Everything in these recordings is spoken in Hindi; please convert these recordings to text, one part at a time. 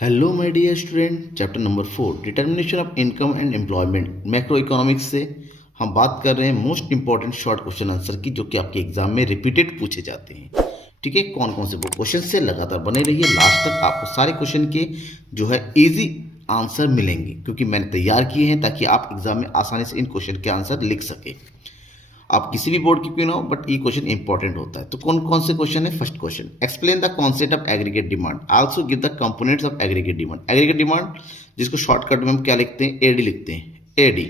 Hello my dear student, chapter number 4 determination of income and employment macro economics से हम बात कर रहे हैं most important short question answer की, जो कि आपके एग्जाम में रिपीटेड पूछे जाते हैं। ठीक है, कौन कौन से वो क्वेश्चन से लगातार बने रहिए, लास्ट तक आपको सारे क्वेश्चन के जो है इजी आंसर मिलेंगे, क्योंकि मैंने तैयार किए हैं ताकि आप एग्जाम में आसानी से इन क्वेश्चन के आंसर लिख सके। आप किसी भी बोर्ड की क्यों ना हो, बट ये क्वेश्चन इंपॉर्टेंट होता है। तो कौन कौन से क्वेश्चन है? First question, explain the concept of aggregate demand, also give the components of aggregate demand. Aggregate demand जिसको शॉर्टकट में हम क्या लिखते हैं? एडी लिखते हैं, एडी।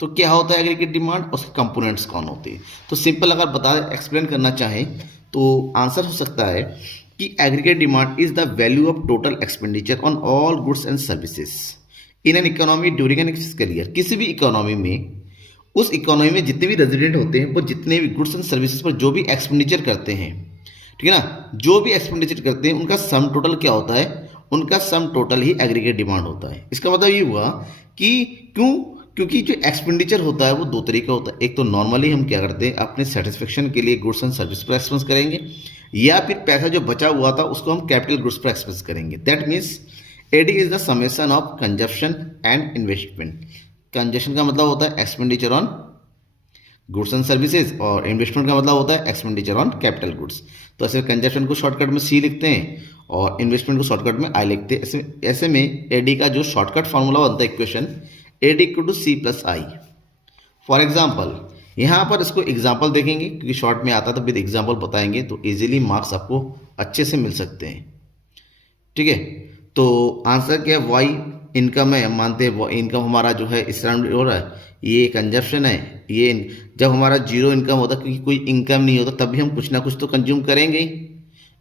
तो क्या होता है एग्रीगेट डिमांड, उसके कंपोनेंट्स कौन होते हैं? तो सिंपल अगर बता एक्सप्लेन करना चाहें तो आंसर हो सकता है कि aggregate demand is the value of total expenditure on all goods and services in an economy during an fiscal year. किसी भी इकोनॉमी में, उस इकोनॉमी में जितने भी रेजिडेंट होते हैं वो जितने भी गुड्स एंड सर्विसेज पर जो भी एक्सपेंडिचर करते हैं, ठीक है ना, जो भी एक्सपेंडिचर करते हैं उनका सम टोटल क्या होता है? उनका सम टोटल ही एग्रीगेट डिमांड होता है। इसका मतलब ये हुआ कि क्योंकि जो एक्सपेंडिचर होता है वो दो तरीके का होता है। एक तो नॉर्मली हम क्या करते हैं, अपने सेटिस्फेक्शन के लिए गुड्स एंड सर्विस पर एक्सपेंस करेंगे, या फिर पैसा जो बचा हुआ था उसको हम कैपिटल गुड्स पर एक्सपेंस करेंगे। That means AD is the summation of consumption and investment. Consumption का मतलब होता है expenditure on goods and services, और इन्वेस्टमेंट का मतलब होता है एक्सपेंडिचर ऑन कैपिटल गुड्स। तो ऐसे कंजप्शन को शॉर्टकट में सी लिखते हैं और इन्वेस्टमेंट को शॉर्टकट में आई लिखते हैं। ऐसे में एडी का जो शॉर्टकट फॉर्मूला बनता है equation, AD equal to C plus I. For example, यहाँ पर इसको एग्जाम्पल देखेंगे क्योंकि शॉर्ट में आता है, तो विद एग्जाम्पल बताएंगे तो इजीली मार्क्स आपको अच्छे से मिल सकते हैं। ठीक है, तो आंसर क्या है? वाई इनकम है, मानते हैं वो इनकम हमारा जो है इस राउंड हो रहा है, ये कंजप्शन है। ये जब हमारा जीरो इनकम होता है, क्योंकि कोई इनकम नहीं होता, तब भी हम कुछ ना कुछ तो कंज्यूम करेंगे ही,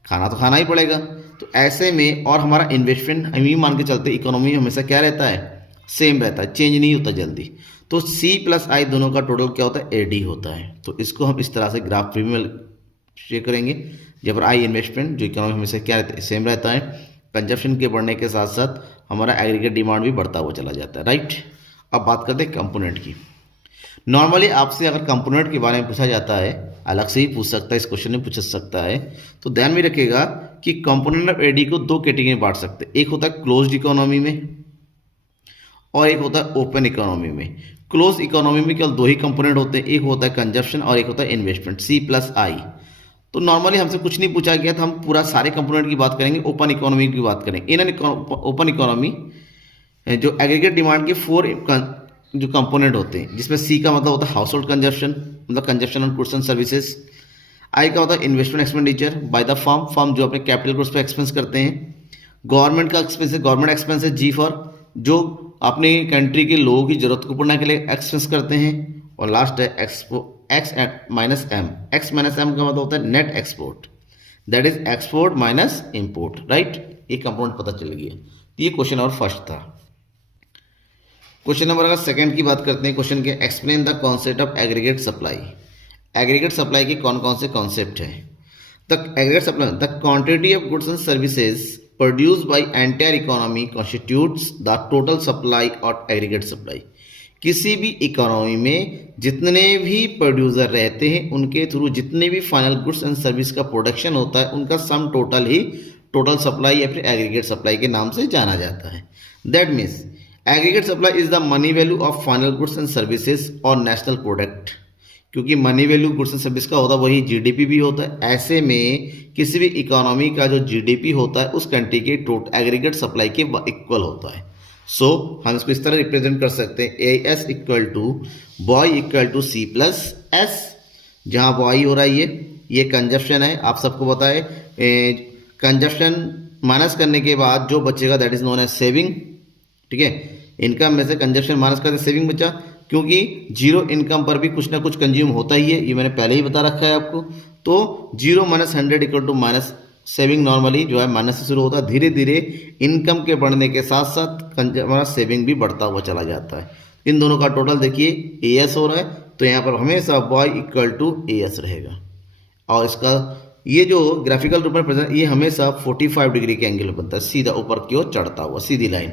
खाना तो खाना ही पड़ेगा। तो ऐसे में, और हमारा इन्वेस्टमेंट हम ही मान के चलते, इकोनॉमी हमेशा क्या रहता है? सेम रहता है, चेंज नहीं होता जल्दी। तो सी प्लस आई दोनों का टोटल क्या होता है? एडी होता है। तो इसको हम इस तरह से ग्राफ में शेयर करेंगे, जब आई इन्वेस्टमेंट जो इकोनॉमी हमेशा क्या रहता है? सेम रहता है। कंजप्शन के बढ़ने के साथ साथ हमारा एग्रीगेट डिमांड भी बढ़ता हुआ चला जाता है, राइट। अब बात करते हैं कंपोनेंट की। नॉर्मली आपसे अगर कंपोनेंट के बारे में पूछा जाता है, अलग से ही पूछ सकता है, इस क्वेश्चन में पूछ सकता है, तो ध्यान में रखिएगा कि कंपोनेंट ऑफ एडी को दो कैटेगरी में बांट सकते हैं। एक होता है क्लोज्ड इकोनॉमी में और एक होता है ओपन इकोनॉमी में। क्लोज इकोनॉमी में केवल दो ही कंपोनेंट होते हैं, एक होता है कंजप्शन और एक होता है इन्वेस्टमेंट, सी प्लस आई। तो नॉर्मली हमसे कुछ नहीं पूछा गया था, हम पूरा सारे कंपोनेंट की बात करेंगे, ओपन इकोनॉमी की बात करेंगे। इन ओपन इकोनॉमी जो एग्रीगेट डिमांड के 4 जो कंपोनेंट होते हैं, जिसमें सी का मतलब होता है हाउस होल्ड कंजप्शन, मतलब consumption on goods and services. I का होता है investment expenditure by the firm जो अपने कैपिटल गुड्स पर एक्सपेंस करते हैं। गवर्नमेंट का एक्सपेंस है, गवर्नमेंट एक्सपेंस है जी फॉर जो अपनी कंट्री के लोगों की जरूरत को पूर्ण के लिए एक्सपेंस करते हैं। और लास्ट है X minus M. X minus M का मतलब होता है net export, that is export minus import, right. ये कंपोनेंट पता चल गया। ये क्वेश्चन और फर्स्ट था। क्वेश्चन नंबर अगर सेकंड की बात करते हैं, क्वेश्चन के explain the concept of aggregate supply. Aggregate supply के कौन कौन से कॉन्सेप्ट हैं? The aggregate supply, the quantity of goods and services produced by entire economy constitutes the total supply or aggregate supply। किसी भी इकोनॉमी में जितने भी प्रोड्यूसर रहते हैं उनके थ्रू जितने भी फाइनल गुड्स एंड सर्विस का प्रोडक्शन होता है, उनका सम टोटल ही टोटल सप्लाई या फिर एग्रीगेट सप्लाई के नाम से जाना जाता है। That means aggregate supply is the money value of final goods and services और नेशनल प्रोडक्ट। क्योंकि money value goods and service का होता है, वही जीडीपी भी होता है। ऐसे में किसी भी इकोनॉमी का जो जीडीपी होता है उस कंट्री के टोटल एग्रीगेट सप्लाई के इक्वल होता है। सो हम इसको इस तरह रिप्रेजेंट कर सकते हैं, A S equal to Y equal to C plus S, जहाँ बॉय हो रहा है ये कंजप्शन है, आप सबको बताए। कंजप्शन माइनस करने के बाद जो बचेगा that is known as saving. ठीक है, इनकम में से कंजप्शन माइनस करके सेविंग बचा, क्योंकि जीरो इनकम पर भी कुछ ना कुछ कंज्यूम होता ही है, ये मैंने पहले ही बता रखा है आपको। तो zero minus 100 equal to minus saving. Normally जो है माइनस से शुरू होता है, धीरे धीरे इनकम के बढ़ने के साथ साथ हमारा सेविंग भी बढ़ता हुआ चला जाता है। इन दोनों का टोटल देखिए ए एस हो रहा है, तो यहाँ पर हमेशा Y equal to A S रहेगा। और इसका ये जो ग्राफिकल रूप में प्रेजेंट, ये हमेशा 45 डिग्री के एंगल में बनता है, सीधा ऊपर की ओर चढ़ता हुआ सीधी लाइन।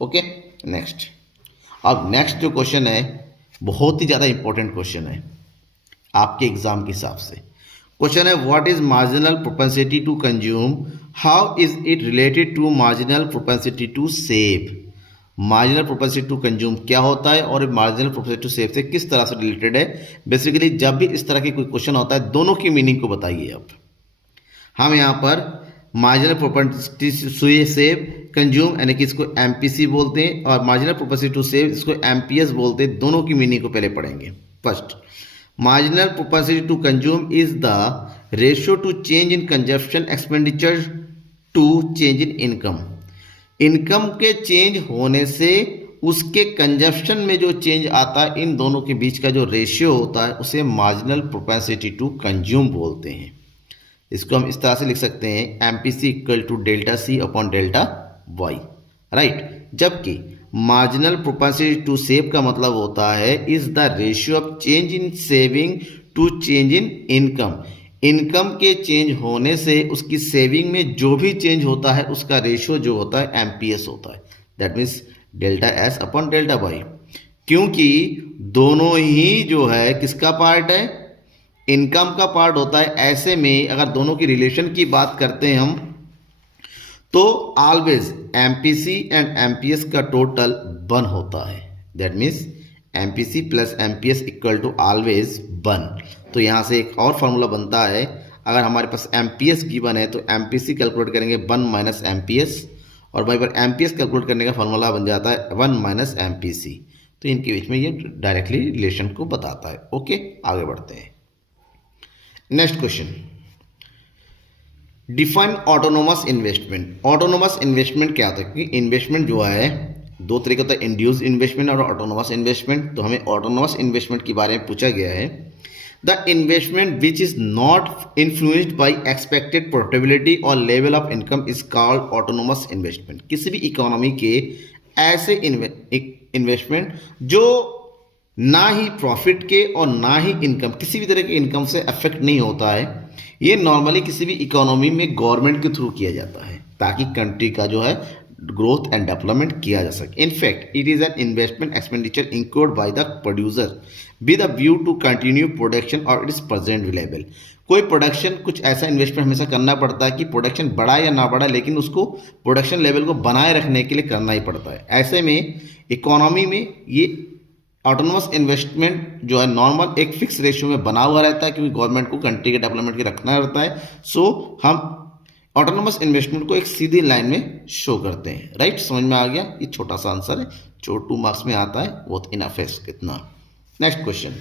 Okay, next. अब नेक्स्ट जो क्वेश्चन है बहुत ही ज़्यादा इंपॉर्टेंट क्वेश्चन है आपके एग्जाम के हिसाब से। क्वेश्चन है what is marginal propensity to consume, how is it related to marginal propensity to save. Marginal propensity to consume क्या होता है और मार्जिनल प्रोपेंसिटी टू सेव से किस तरह से रिलेटेड है। बेसिकली जब भी इस तरह की कोई क्वेश्चन होता है दोनों की मीनिंग को बताइए आप। हम यहाँ पर marginal propensity to save consume यानी कि इसको एमपीसी बोलते हैं और मार्जिनल प्रोपेंसिटी टू सेव इसको एमपीएस बोलते हैं। दोनों की मीनिंग को पहले पढ़ेंगे। First, marginal propensity to consume is the ratio to change in consumption expenditure to change in income। Income के चेंज होने से उसके कंजप्शन में जो चेंज आता है, इन दोनों के बीच का जो रेशियो होता है उसे मार्जिनल प्रोपेंसिटी टू कंज्यूम बोलते हैं। इसको हम इस तरह से लिख सकते हैं MPC equal to delta C upon delta Y, right. जबकि मार्जिनल प्रोपेंसिटी टू सेव का मतलब होता है is the ratio of change in saving to change in income. Income के चेंज होने से उसकी सेविंग में जो भी चेंज होता है उसका रेशियो जो होता है एमपीएस होता है, that means delta S upon delta Y. क्योंकि दोनों ही जो है किसका पार्ट है, इनकम का पार्ट होता है। ऐसे में अगर दोनों की रिलेशन की बात करते हैं हम तो ऑलवेज एमपीसी एंड एमपीएस का टोटल 1 होता है, that means MPC plus MPS equal to always 1। तो यहाँ से एक और फार्मूला बनता है, अगर हमारे पास एमपीएस गिवन है तो एमपीसी कैलकुलेट करेंगे 1 माइनस एमपीएस और वहीं पर एमपीएस कैलकुलेट करने का फार्मूला बन जाता है 1 माइनस एमपीसी। तो इनके बीच में ये डायरेक्टली रिलेशन को बताता है। ओके, आगे बढ़ते हैं। Next question, define autonomous investment. Autonomous investment क्या होता है, क्योंकि इन्वेस्टमेंट जो है दो तरीके होता है, इंड्यूस इन्वेस्टमेंट और ऑटोनोमस इन्वेस्टमेंट। तो हमें ऑटोनोमस इन्वेस्टमेंट के बारे में पूछा गया है। The investment which is not influenced by expected profitability और level of income is called autonomous investment. किसी भी इकोनॉमी के ऐसे इन्वेस्टमेंट जो ना ही प्रॉफिट के और ना ही इनकम, किसी भी तरह के इनकम से अफेक्ट नहीं होता है, ये नॉर्मली किसी भी इकोनॉमी में गवर्नमेंट के थ्रू किया जाता है ताकि कंट्री का जो है ग्रोथ एंड डेवलपमेंट किया जा सके। In fact it is an investment expenditure incurred by the producer with a view to continue production और इट इज प्रेजेंट लेवल। कोई प्रोडक्शन, कुछ ऐसा इन्वेस्टमेंट हमेशा करना पड़ता है कि प्रोडक्शन बढ़ा या ना बढ़ा, लेकिन उसको प्रोडक्शन लेवल को बनाए रखने के लिए करना ही पड़ता है। ऐसे में इकोनॉमी में ये ऑटोनोमस इन्वेस्टमेंट जो है नॉर्मल एक फिक्स रेशियो में बना हुआ रहता है, क्योंकि गवर्नमेंट को कंट्री के डेवलपमेंट के रखना रहता है। सो हम ऑटोनोमस इन्वेस्टमेंट को एक सीधी लाइन में शो करते हैं, राइट। समझ में आ गया, ये छोटा सा आंसर है जो 2 मार्क्स में आता है, बहुत इनफ है कितना। Next question,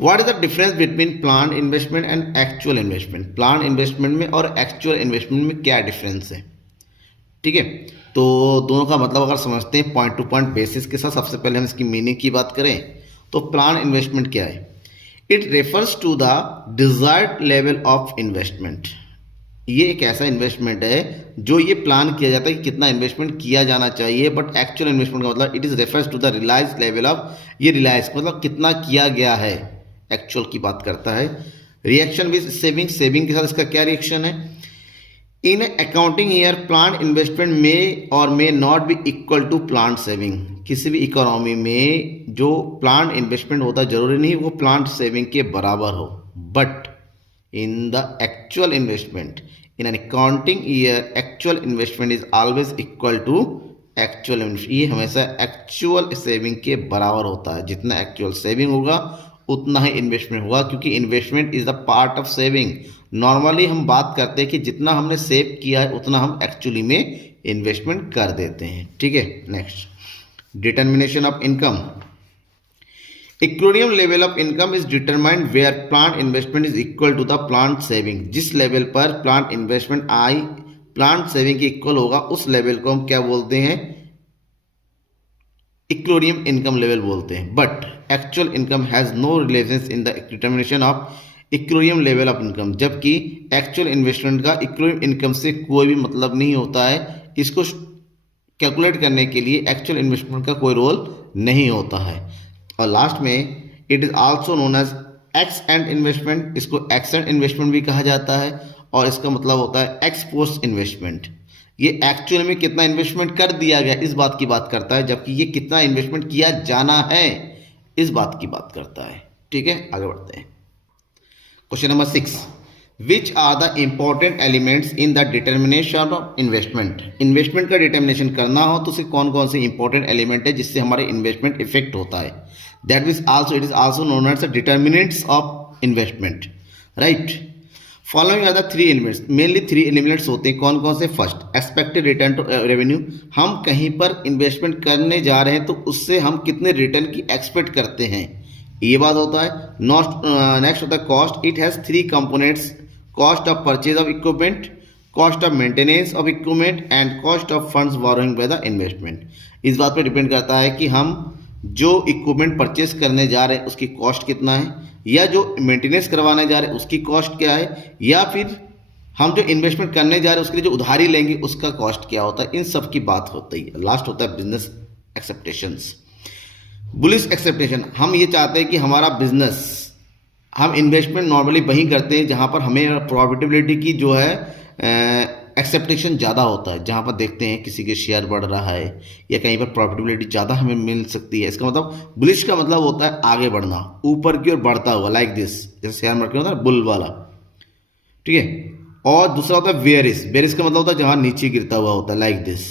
what is the difference between plan investment and actual investment. Plan investment में और एक्चुअल इन्वेस्टमेंट में क्या डिफरेंस है, ठीक है। तो दोनों का मतलब अगर समझते हैं पॉइंट टू पॉइंट बेसिस के साथ, सबसे पहले हम इसकी मीनिंग की बात करें तो प्लान इन्वेस्टमेंट क्या है, it refers to the desired level of investment. ये एक ऐसा इन्वेस्टमेंट है जो ये प्लान किया जाता है कि कितना इन्वेस्टमेंट किया जाना चाहिए, बट एक्चुअल इन्वेस्टमेंट का मतलब it is refers to the realise level of, ये रिलाइज मतलब कितना किया गया है, एक्चुअल की बात करता है। रिएक्शन विद सेविंग, सेविंग के साथ इसका क्या रिएक्शन है। In accounting year plan investment में और may not be equal to plan saving. किसी भी इकोनॉमी में जो प्लान इन्वेस्टमेंट होता है जरूरी नहीं वो प्लान सेविंग के बराबर हो, but in the actual investment in an accounting year actual investment is always equal to actual investment. ये हमेशा एक्चुअल सेविंग के बराबर होता है, जितना एक्चुअल सेविंग होगा उतना ही इन्वेस्टमेंट होगा, क्योंकि investment is the part of saving. Normally हम बात करते हैं कि जितना हमने सेव किया है उतना हम एक्चुअली में इन्वेस्टमेंट कर देते हैं, ठीक है। Next, determination of income. Equilibrium level of income is determined where plant investment is equal to the plant saving. जिस लेवल पर plant investment I plant saving के इक्वल होगा उस लेवल को हम क्या बोलते हैं, इक्विलिब्रियम इनकम लेवल बोलते हैं। But actual income has no relation in the determination of equilibrium level of income. जबकि एक्चुअल इन्वेस्टमेंट का इक्विलिब्रियम इनकम से कोई भी मतलब नहीं होता है, इसको कैलकुलेट करने के लिए एक्चुअल इन्वेस्टमेंट का कोई रोल नहीं होता है। और लास्ट में it is also known as ex ante investment, इसको एक्स एंड इन्वेस्टमेंट भी कहा जाता है, और इसका मतलब होता है एक्स पोस्ट इन्वेस्टमेंट। ये एक्चुअल में कितना इन्वेस्टमेंट कर दिया गया इस बात की बात करता है, जबकि ये कितना इन्वेस्टमेंट किया जाना है इस बात की बात करता है, ठीक है। आगे बढ़ते हैं। Question number 6, which are the important elements in the determination of investment. Investment का डिटर्मिनेशन करना हो तो उसे कौन कौन से इंपॉर्टेंट एलिमेंट है जिससे हमारे इन्वेस्टमेंट इफेक्ट होता है। That means also it is also known as the determinants of investment, right. Following are the three elements, mainly three elements होते हैं। कौन कौन से? First, expected return to revenue. हम कहीं पर इन्वेस्टमेंट करने जा रहे हैं तो उससे हम कितने रिटर्न की एक्सपेक्ट करते हैं, ये बात होता है। नेक्स्ट होता है cost. It has three components, cost of purchase of equipment, cost of maintenance of equipment and cost of funds borrowing by the investment. इस बात पर डिपेंड करता है कि हम जो इक्विपमेंट परचेज करने जा रहे हैं उसकी कॉस्ट कितना है, या जो मेंटेनेंस करवाने जा रहे हैं उसकी कॉस्ट क्या है, या फिर हम जो इन्वेस्टमेंट करने जा रहे हैं उसके लिए जो उधारी लेंगे उसका कॉस्ट क्या होता है। इन सब की बात होती है। लास्ट होता है बिजनेस एक्सेप्टेशंस, बुलिश एक्सेप्टेशन। हम ये चाहते हैं कि हमारा बिजनेस, हम इन्वेस्टमेंट नॉर्मली वहीं करते हैं जहाँ पर हमें प्रॉफिटेबिलिटी की जो है एक्सेप्टेशन ज़्यादा होता है, जहाँ पर देखते हैं किसी के शेयर बढ़ रहा है या कहीं पर प्रॉफिटेबिलिटी ज़्यादा हमें मिल सकती है। इसका मतलब बुलिश का मतलब होता है आगे बढ़ना, ऊपर की ओर बढ़ता हुआ, लाइक दिस, जैसे शेयर मार्केट होता है बुल वाला, ठीक है। और दूसरा होता है बेयरिश। बेयरिश का मतलब होता है जहाँ नीचे गिरता हुआ होता है, लाइक दिस।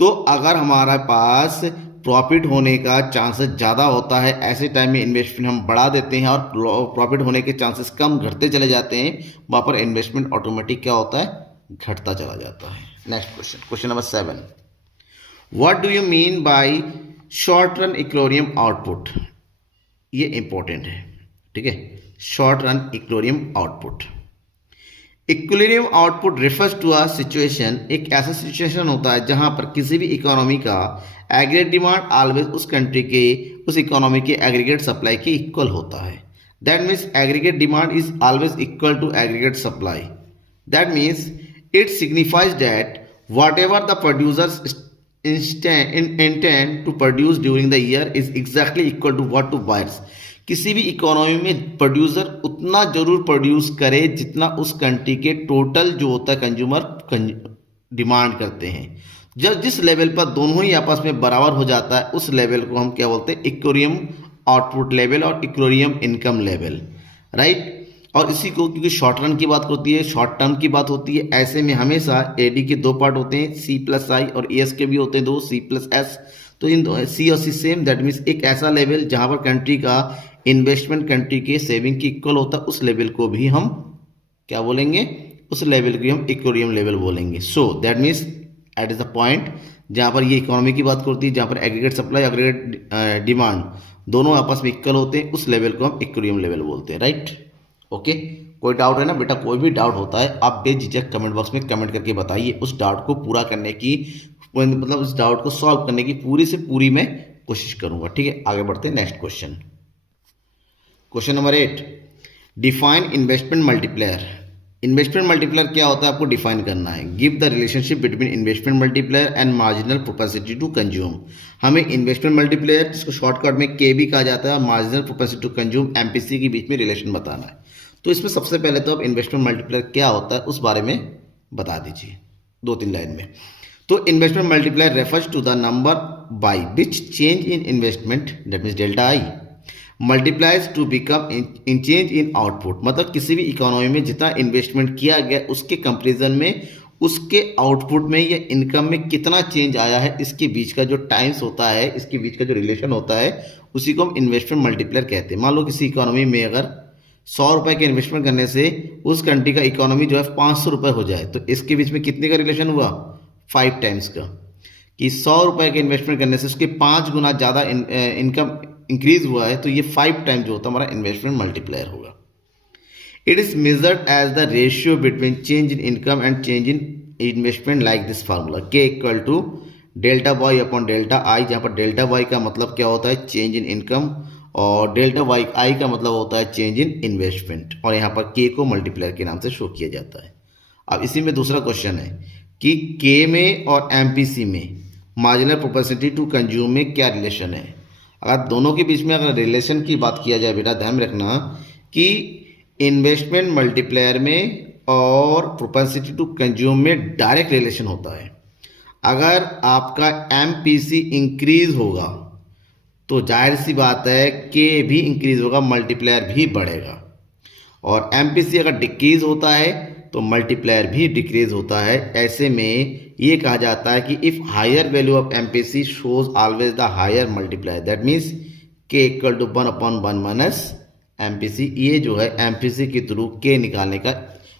तो अगर हमारे पास प्रॉफिट होने का चांसेस ज़्यादा होता है, ऐसे टाइम में इन्वेस्टमेंट हम बढ़ा देते हैं, और प्रॉफिट होने के चांसेस कम घटते चले जाते हैं, वहाँ पर इन्वेस्टमेंट ऑटोमेटिक क्या होता है, घटता चला जाता है। Next question, question number 7, what do you mean by short run equilibrium output. ये इंपॉर्टेंट है, ठीक है। Short run equilibrium output, equilibrium output refers to a situation, एक ऐसा सिचुएशन होता है जहां पर किसी भी इकोनॉमी का एग्रीगेट डिमांड ऑलवेज उस कंट्री के, उस इकोनॉमी के एग्रीगेट सप्लाई के इक्वल होता है। That means aggregate demand is always equal to aggregate supply. That means it signifies that whatever the producers intend to produce during the year is exactly equal to what to buyers। किसी भी इकोनॉमी में प्रोड्यूसर उतना जरूर प्रोड्यूस करे जितना उस कंट्री के टोटल जो होता है कंज्यूमर डिमांड करते हैं। जब जिस लेवल पर दोनों ही आपस में बराबर हो जाता है उस लेवल को हम क्या बोलते हैं, इक्विलिब्रियम आउटपुट लेवल और इक्विलिब्रियम इनकम लेवल, राइट। और इसी को, क्योंकि शॉर्ट रन की बात होती है, शॉर्ट टर्म की बात होती है, ऐसे में हमेशा एडी के दो पार्ट होते हैं, सी प्लस आई, और एस के भी होते हैं दो, सी प्लस एस। तो इन सी और सी सेम, दैट मीन्स एक ऐसा लेवल जहां पर कंट्री का इन्वेस्टमेंट कंट्री के सेविंग की इक्वल होता है, उस लेवल को भी हम क्या बोलेंगे, उस लेवल को हम इक्विलिब्रियम लेवल बोलेंगे। So that means at is the point जहां पर ये इकोनॉमी की बात करती है, जहां पर एग्रीगेट सप्लाई, एग्रीगेट डिमांड दोनों आपस में इक्वल होते हैं, उस लेवल को हम इक्विलिब्रियम लेवल बोलते हैं, राइट। ओके, कोई डाउट है ना बेटा? कोई भी डाउट होता है आप बेझिझक कमेंट बॉक्स में कमेंट करके बताइए। उस डाउट को पूरा करने की, मतलब उस डाउट को सॉल्व करने की पूरी से पूरी मैं कोशिश करूंगा, ठीक है। आगे बढ़ते हैं next question, question number 8, define investment multiplier. Investment multiplier क्या होता है आपको डिफाइन करना है। Give the relationship between investment multiplier and marginal propensity to consume. हमें इन्वेस्टमेंट मल्टीप्लायर, जिसको शॉर्टकट में के भी कहा जाता है, और marginal propensity to consume MPC के बीच में रिलेशन बताना है। तो इसमें सबसे पहले तो अब इन्वेस्टमेंट मल्टीप्लायर क्या होता है उस बारे में बता दीजिए 2-3 लाइन में। तो investment multiplier refers to the number by which change in investment, that means delta I, multiplies to become in change in output. मतलब किसी भी इकोनॉमी में जितना इन्वेस्टमेंट किया गया उसके कंपेरिजन में उसके आउटपुट में या इनकम में कितना चेंज आया है, इसके बीच का जो टाइम्स होता है, इसके बीच का जो रिलेशन होता है, उसी को हम इन्वेस्टमेंट मल्टीप्लायर कहते हैं। मान लो किसी इकोनॉमी में अगर 100 रुपए के इन्वेस्टमेंट करने से उस कंट्री का इकोनॉमी जो है 500 रुपए हो जाए, तो इसके बीच में कितने का रिलेशन हुआ, 5 टाइम्स का। कि 100 रुपए के इन्वेस्टमेंट करने से उसके 5 गुना ज़्यादा इनकम इंक्रीज हुआ है, तो ये 5 टाइम जो होता है हमारा इन्वेस्टमेंट मल्टीप्लायर होगा। It is measured as the ratio between change in income and change in investment, like this formula, K equal to delta Y upon delta I, जहाँ पर डेल्टा वाई का मतलब क्या होता है, चेंज इन इनकम, और डेल्टा वाई आई का मतलब होता है चेंज इन इन्वेस्टमेंट, और यहाँ पर के को मल्टीप्लायर के नाम से शो किया जाता है। अब इसी में दूसरा क्वेश्चन है कि के में और एमपीसी में मार्जिनल प्रोपेंसिटी टू कंज्यूम में क्या रिलेशन है। अगर दोनों के बीच में अगर रिलेशन की बात किया जाए बेटा, ध्यान रखना कि इन्वेस्टमेंट मल्टीप्लायर में और प्रोपेंसिटी टू कंज्यूम में डायरेक्ट रिलेशन होता है। अगर आपका एमपीसी इंक्रीज होगा तो जाहिर सी बात है के भी इंक्रीज होगा, मल्टीप्लायर भी बढ़ेगा। और एमपीसी अगर डिक्रीज होता है तो मल्टीप्लायर भी डिक्रीज होता है। ऐसे में ये कहा जाता है कि if higher value of MPC shows always the higher multiplier, that means K equal to 1/1 minus MPC. ये जो है एमपीसी के थ्रू के निकालने का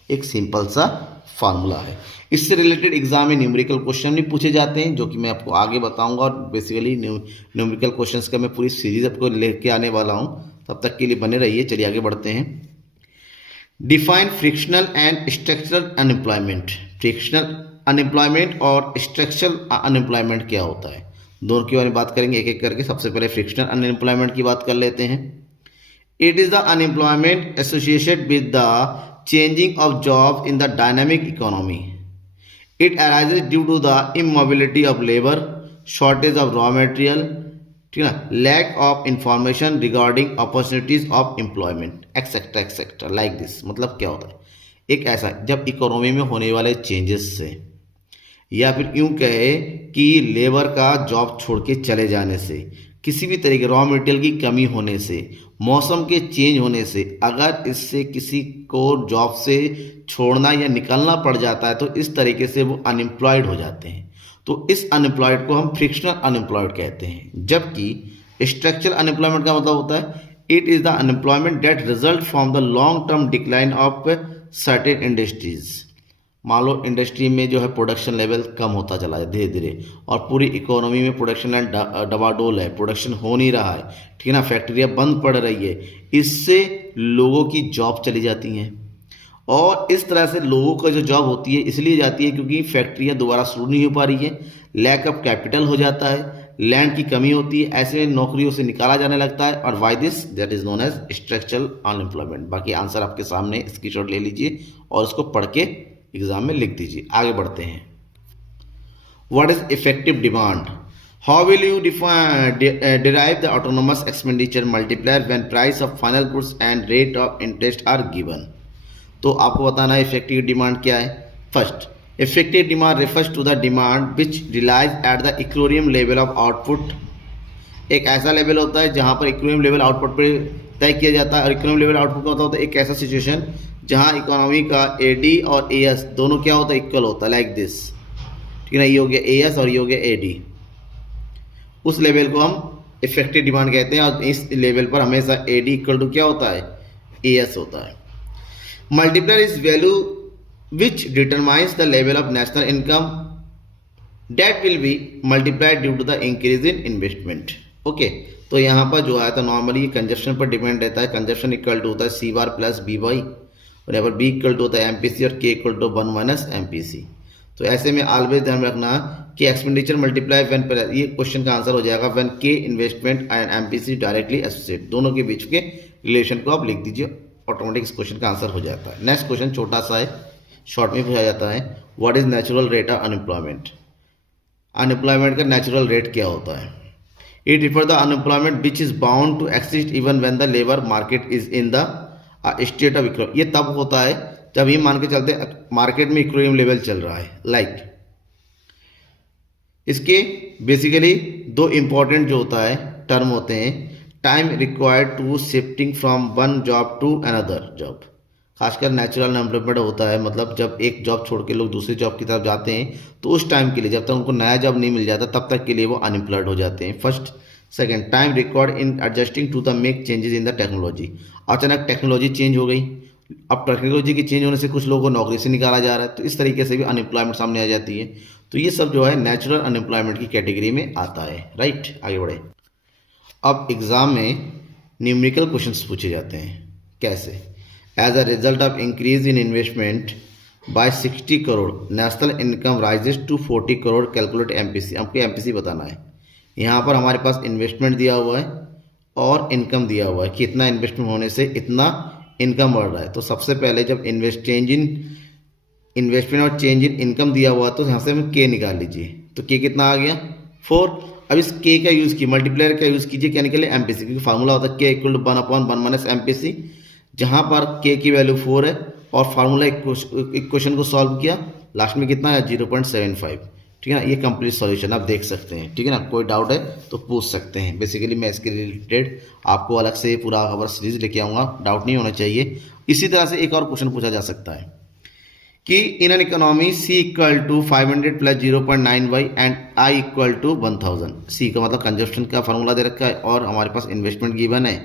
एक सिंपल सा फार्मूला है। इससे रिलेटेड एग्जाम में न्यूमेरिकल क्वेश्चन भी पूछे जाते हैं, जो कि मैं आपको आगे बताऊंगा। और बेसिकली न्यूमेरिकल क्वेश्चंस का मैं पूरी सीरीज आपको लेके आने वाला हूं, तब तक के लिए बने रहिए। चलिए आगे बढ़ते हैं। Define frictional and structural unemployment. Frictional unemployment और स्ट्रक्चरल अनएम्प्लॉयमेंट क्या होता है, दोनों के बारे में बात करेंगे एक एक करके। सबसे पहले फ्रिक्शनल अनएम्प्लॉयमेंट की बात कर लेते हैं। It is the unemployment associated with the changing of job in the dynamic economy. It arises due to the immobility of labour, shortage of raw material, ठीक है ना, lack of information regarding opportunities of employment etcetera etcetera like this. मतलब क्या होता है, एक ऐसा जब इकोनॉमी में होने वाले चेंजेस से, या फिर यूं कहे कि लेबर का जॉब छोड़ के चले जाने से, किसी भी तरीके रॉ मटेरियल की कमी होने से, मौसम के चेंज होने से, अगर इससे किसी को जॉब से छोड़ना या निकलना पड़ जाता है तो इस तरीके से वो अनएम्प्लॉयड हो जाते हैं। तो इस अनएम्प्लॉयड को हम फ्रिक्शनल अनएम्प्लॉयड कहते हैं। जबकि स्ट्रक्चरल अनएम्प्लॉयमेंट का मतलब होता है it is the unemployment that result from the long term decline of certain industries. मान लो इंडस्ट्री में जो है प्रोडक्शन लेवल कम होता चला है धीरे धीरे, और पूरी इकोनॉमी में प्रोडक्शन लाइन डबाडोल है, प्रोडक्शन हो नहीं रहा है, ठीक है ना, फैक्ट्रियाँ बंद पड़ रही है, इससे लोगों की जॉब चली जाती हैं। और इस तरह से लोगों का जो जॉब होती है इसलिए जाती है क्योंकि फैक्ट्रियाँ दोबारा शुरू नहीं हो पा रही है, लैक ऑफ कैपिटल हो जाता है, लैंड की कमी होती है, ऐसे में नौकरियों से निकाला जाने लगता है। और why this, that is known as structural unemployment. बाकी आंसर आपके सामने स्क्रीनशॉट ले लीजिए और उसको पढ़ के एग्जाम में लिख दीजिए। आगे बढ़ते हैं। What is effective demand? How will you derive the autonomous expenditure multiplier when price of final goods and rate of interest are given? तो आपको बताना है इफेक्टिव डिमांड क्या है। First, effective demand refers to the demand which realise at the equilibrium level of output. एक ऐसा लेवल होता है जहां पर इक्विलिब्रियम लेवल आउटपुट पर तय किया जाता है। और इक्विलिब्रियम लेवल आउटपुट का मतलब होता है एक ऐसा सिचुएशन जहां इकोनॉमी का एडी और एएस दोनों क्या होता है, इक्वल होता है, लाइक दिस, ठीक है ना। ये हो गया एएस और ये हो गया एडी। उस लेवल को हम इफेक्टिव डिमांड कहते हैं। और इस लेवल पर हमेशा एडी इक्वल टू क्या होता है, एएस होता है। Multiplier is value which determines the level of national income that will be multiplied due to the increase in investment. Okay, तो यहाँ पर जो है तो नॉर्मली कंजप्शन पर डिपेंड रहता है। कंजप्शन इक्वल टू होता है सी बार प्लस बी बाई, और यहाँ पर बी इक्वल टू होता है एमपीसी और के इक्वल टू 1 माइनस एमपीसी। तो ऐसे में ऑलवेज ध्यान रखना कि एक्सपेंडिचर मल्टीप्लाई व्हेन, ये क्वेश्चन का आंसर हो जाएगा व्हेन के investment and MPC directly associate. दोनों के बीच के रिलेशन को आप लिख दीजिए, ऑटोमेटिक इस क्वेश्चन का आंसर हो जाता है। नेक्स्ट क्वेश्चन छोटा सा है, शॉर्ट में पूछा जाता है, what is natural rate of unemployment? Unemployment का नेचुरल रेट क्या होता है? It refer the unemployment which is bound to exist even when the labour market is in the state of equilibrium. ये तब होता है जब ये मान के चलते मार्केट में इक्विलिब्रियम लेवल चल रहा है। लाइक इसके बेसिकली दो इंपॉर्टेंट जो होता है टर्म होते हैं, time required to shifting from one job to another job. खासकर नेचुरल अनएम्प्लॉयमेंट होता है, मतलब जब एक जॉब छोड़ के लोग दूसरी जॉब की तरफ जाते हैं तो उस टाइम के लिए, जब तक उनको नया जॉब नहीं मिल जाता तब तक के लिए वो अनएम्प्लॉयड हो जाते हैं। First, second, time required in adjusting to the make changes in the technology. अचानक टेक्नोलॉजी चेंज हो गई, अब टेक्नोलॉजी के चेंज होने से कुछ लोगों को नौकरी से निकाला जा रहा है, तो इस तरीके से भी अनएम्प्लॉयमेंट सामने आ जाती है। तो ये सब जो है नेचुरल अनएम्प्लॉयमेंट की कैटेगरी में आता है। राइट, आगे बढ़े। अब एग्जाम में न्यूमेरिकल क्वेश्चंस पूछे जाते हैं। कैसे? As a result of increase in investment by 60 crore national income rises to 40 crore, calculate MPC. आपको एमपीसी बताना है। यहाँ पर हमारे पास इन्वेस्टमेंट दिया हुआ है और इनकम दिया हुआ है कि इतना इन्वेस्टमेंट होने से इतना इनकम बढ़ रहा है। तो सबसे पहले जब चेंज इन इन्वेस्टमेंट और चेंज इन इनकम दिया हुआ तो यहाँ से हम के निकाल लीजिए। तो के कितना आ गया? 4। अब इस के का यूज़ की मल्टीप्लायर का यूज़ कीजिए, क्या निकले? एमपीसी, क्योंकि फार्मूला होता है के इक्वल टू 1/1 माइनस एमपीसी, जहाँ पर के की वैल्यू 4 है और फार्मूला इक्वेशन को सॉल्व किया, लास्ट में कितना है? 0.75। ठीक है ना, ये कंप्लीट सॉल्यूशन आप देख सकते हैं। ठीक है ना, कोई डाउट है तो पूछ सकते हैं। बेसिकली मैं इसके रिलेटेड आपको अलग से पूरा खबर सीरीज लेके आऊँगा, डाउट नहीं होना चाहिए। इसी तरह से एक और क्वेश्चन पूछा जा सकता है कि in an economy C equal to 500 plus 0.9y and I equal to 1000। C का मतलब कंजप्शन का फार्मूला दे रखा है और हमारे पास इन्वेस्टमेंट गिवन है,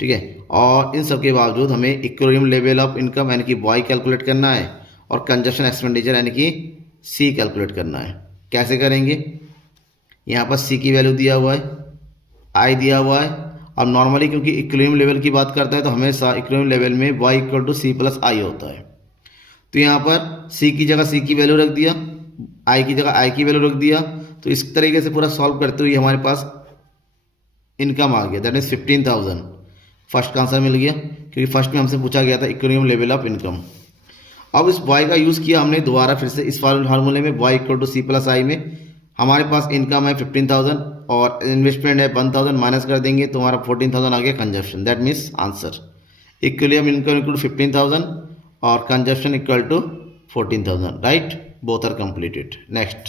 ठीक है। और इन सब के बावजूद हमें इक्विलिब्रियम लेवल ऑफ इनकम यानी कि Y कैलकुलेट करना है और कंजप्शन एक्सपेंडिचर यानी कि C कैलकुलेट करना है। कैसे करेंगे? यहाँ पर C की वैल्यू दिया हुआ है, I दिया हुआ है। अब नॉर्मली क्योंकि इक्विलिब्रियम लेवल की बात करता है तो हमेशा इक्विलिब्रियम लेवल में Y equal to C plus I होता है। तो यहाँ पर C की जगह C की वैल्यू रख दिया, I की जगह I की वैल्यू रख दिया। तो इस तरीके से पूरा सॉल्व करते हुए हमारे पास इनकम आ गया, दैट इज 15,000। फर्स्ट का आंसर मिल गया क्योंकि फर्स्ट में हमसे पूछा गया था इक्विलिब्रियम लेवल ऑफ इनकम। अब इस Y का यूज़ किया हमने दोबारा फिर से इस फार्मूले में Y equal to C plus I में। हमारे पास इनकम है 15,000 और इन्वेस्टमेंट है 1,000, माइनस कर देंगे तो हमारा 14,000 आ गया consumption. That means answer equilibrium income equal to 15,000 और consumption equal to 14,000, right? Both are completed. Next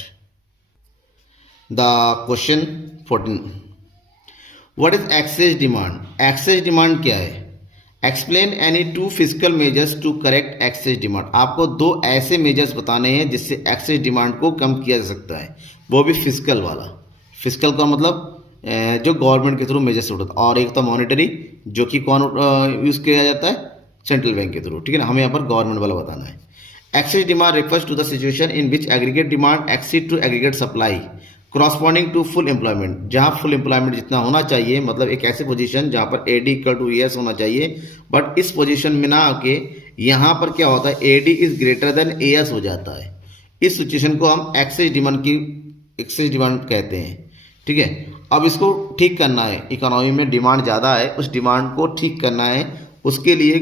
the question 14, what is excess demand? Excess demand क्या है? Explain any two physical measures to correct excess demand. आपको दो ऐसे मेजर्स बताने हैं जिससे एक्सेस डिमांड को कम किया जा सकता है, वो भी फिजिकल वाला। फिजिकल का मतलब जो गवर्नमेंट के थ्रू मेजर्स उठाता है, और एक तो मॉनेटरी जो कि कौन यूज़ किया जाता है? सेंट्रल बैंक के थ्रू, ठीक है ना। हमें यहाँ पर गवर्नमेंट वाला बताना है। Excess demand refers to the situation in which aggregate demand exceed to aggregate supply corresponding to full employment. जहाँ फुल एम्प्लॉयमेंट जितना होना चाहिए, मतलब एक ऐसी पोजीशन जहाँ पर AD इक्वल टू ES होना चाहिए, बट इस पोजीशन में ना आके यहाँ पर क्या होता है, AD is greater than AS हो जाता है। इस सिचुएशन को हम एक्सेस डिमांड कहते हैं, ठीक है। अब इसको ठीक करना है, इकोनॉमी में डिमांड ज़्यादा है, उस डिमांड को ठीक करना है। उसके लिए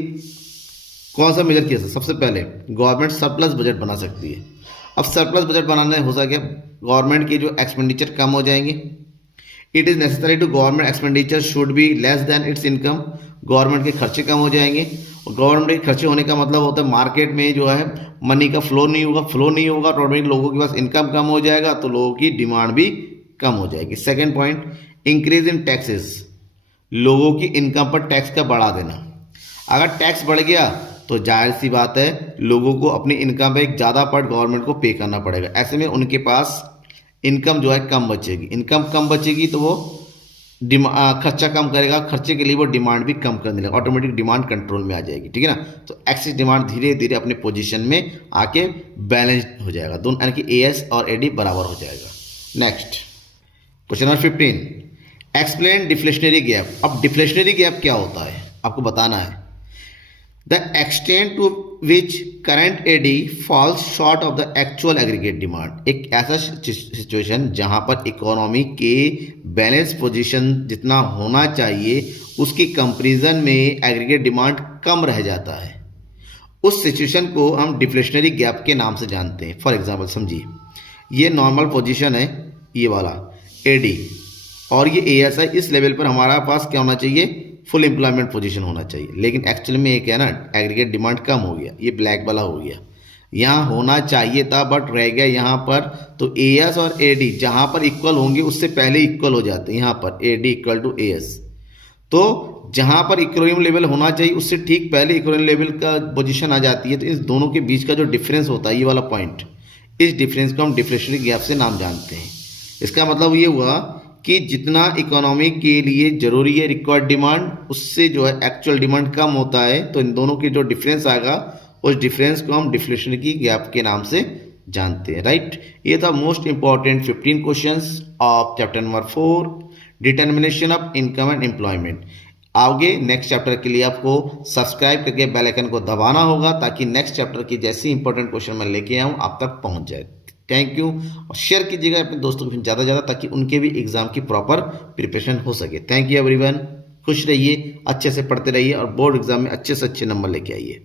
कौन सा मेजर किया? सबसे पहले गवर्नमेंट सरप्लस बजट बना सकती है। अब सरप्लस बजट बनाने हो सके गवर्नमेंट के जो एक्सपेंडिचर कम हो जाएंगे। It is necessary to government expenditure should be less than its income. Government के खर्चे कम हो जाएंगे और गवर्नमेंट के खर्चे होने का मतलब होता है मार्केट में जो है मनी का फ्लो नहीं होगा तो ऑटोमेटिक लोगों के पास इनकम कम हो जाएगा, तो लोगों की डिमांड भी कम हो जाएगी। Second point, increase in taxes. लोगों की इनकम पर टैक्स का बढ़ा देना। अगर टैक्स बढ़ गया तो जाहिर सी बात है लोगों को अपनी इनकम पे एक ज़्यादा पार्ट गवर्नमेंट को पे करना पड़ेगा। ऐसे में उनके पास इनकम जो है कम बचेगी। इनकम कम बचेगी तो वो खर्चा कम करेगा, खर्चे के लिए वो डिमांड भी कम करने लगेगा, ऑटोमेटिक डिमांड कंट्रोल में आ जाएगी, ठीक है ना। तो एक्सेस डिमांड धीरे धीरे अपने पोजीशन में आके बैलेंस हो जाएगा, दोनों यानी कि AS और AD बराबर हो जाएगा। Next question number 15, explain deflationary gap. अब डिफ्लेशनरी गैप क्या होता है आपको बताना है। The extent to which current AD falls short of the actual aggregate demand। एक ऐसा सिचुएशन जहां पर इकोनॉमी के बैलेंस पोजीशन जितना होना चाहिए उसकी कंपैरिजन में एग्रीगेट डिमांड कम रह जाता है, उस सिचुएशन को हम डिफ्लेशनरी गैप के नाम से जानते हैं। फॉर एग्जांपल समझिए, ये नॉर्मल पोजीशन है, ये वाला AD और ये AS है। इस लेवल पर हमारा पास क्या होना चाहिए? फुल एम्प्लॉयमेंट पोजीशन होना चाहिए, लेकिन एक्चुअली में ये क्या है ना, एग्रीगेट डिमांड कम हो गया, ये ब्लैक वाला हो गया। यहाँ होना चाहिए था बट रह गया यहाँ पर। तो AS और AD जहाँ पर इक्वल होंगे उससे पहले इक्वल हो जाते हैं। यहाँ पर AD इक्वल टू AS, तो जहाँ पर इक्विलिब्रियम लेवल होना चाहिए उससे ठीक पहले इक्विलिब्रियम लेवल का पोजीशन आ जाती है। तो इस दोनों के बीच का जो डिफरेंस होता है, ये वाला पॉइंट, इस डिफरेंस को हम डिफ्लेशनरी गैप से नाम जानते हैं। इसका मतलब ये हुआ कि जितना इकोनॉमी के लिए ज़रूरी है रिक्वायर्ड डिमांड, उससे जो है एक्चुअल डिमांड कम होता है। तो इन दोनों के जो डिफरेंस आएगा उस डिफरेंस को हम डिफ्लेशनरी गैप के नाम से जानते हैं, राइट। ये था most important 15 questions of chapter number 4, determination of income and employment. आगे नेक्स्ट चैप्टर के लिए आपको सब्सक्राइब करके बेल आइकन को दबाना होगा ताकि नेक्स्ट चैप्टर की जैसी इंपॉर्टेंट क्वेश्चन मैं लेके आऊँ आप तक पहुँच जाए। थैंक यू, और शेयर कीजिएगा अपने दोस्तों के ज़्यादा ज़्यादा ताकि उनके भी एग्जाम की प्रॉपर प्रिपरेशन हो सके। थैंक यू एवरीवन, खुश रहिए, अच्छे से पढ़ते रहिए और बोर्ड एग्जाम में अच्छे से अच्छे नंबर लेके आइए।